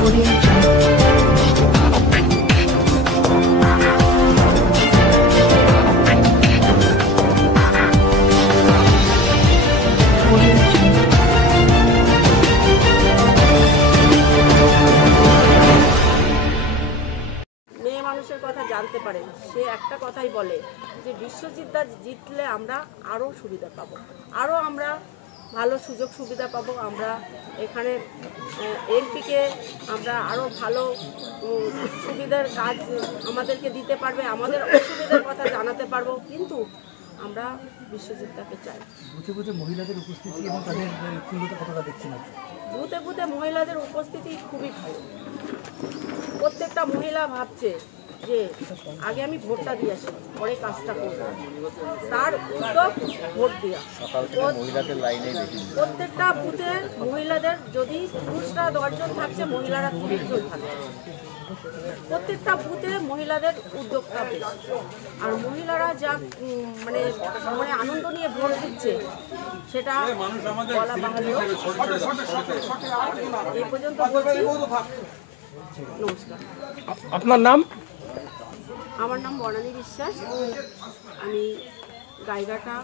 মেয়ে মানুষের কথা জানতে পারেন, সে একটা কথাই বলে যে বিশ্বজিৎদা জিতলে আমরা আরও সুবিধা পাবো, আরও আমরা ভালো সুযোগ সুবিধা পাবো। আমরা এখানে এমপিকে আমরা আরও ভালো সুবিধার কাজ আমাদেরকে দিতে পারবে, আমাদের অসুবিধার কথা জানাতে পারবো, কিন্তু আমরা বিশ্বজিৎদাকে চাই। বুথে বুথে মহিলাদের উপস্থিতি এবং তাদের পূর্ণতা কতটা দেখছেন? বুথে বুথে মহিলাদের উপস্থিতি খুবই ভালো। প্রত্যেকটা মহিলা ভাবছে যে আগে আমি ভোটটা দিয়ে আসি, পরে কাজটা করবো, তার উদ্যোগ ভোট দেওয়া। প্রত্যেকটা বুথে মহিলাদের, যদি পুরুষরা 10 জন থাকছে, মহিলারা 30 জন থাকছে। প্রত্যেকটা বুথে মহিলাদের উদ্যোগটা বেশি, আর মহিলারা যা মানে মানে আনন্দ নিয়ে ভোট দিচ্ছে সেটা বলা বাহুল্য। এই পর্যন্ত বলছি। নমস্কার। আপনার নাম? আমার নাম বনানী বিশ্বাস। আমি গাইঘাটা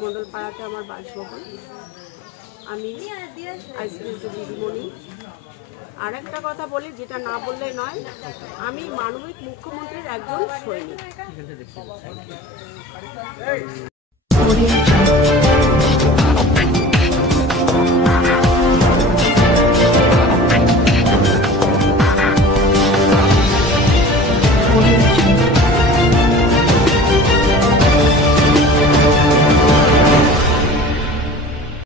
মণ্ডলপাড়াতে আমার বাসভবন। আমি আইসিডিএস দিদিমণি। আর একটা কথা বলি, যেটা না বললেই নয়, আমি মানবিক মুখ্যমন্ত্রীর একজন সৈনিক।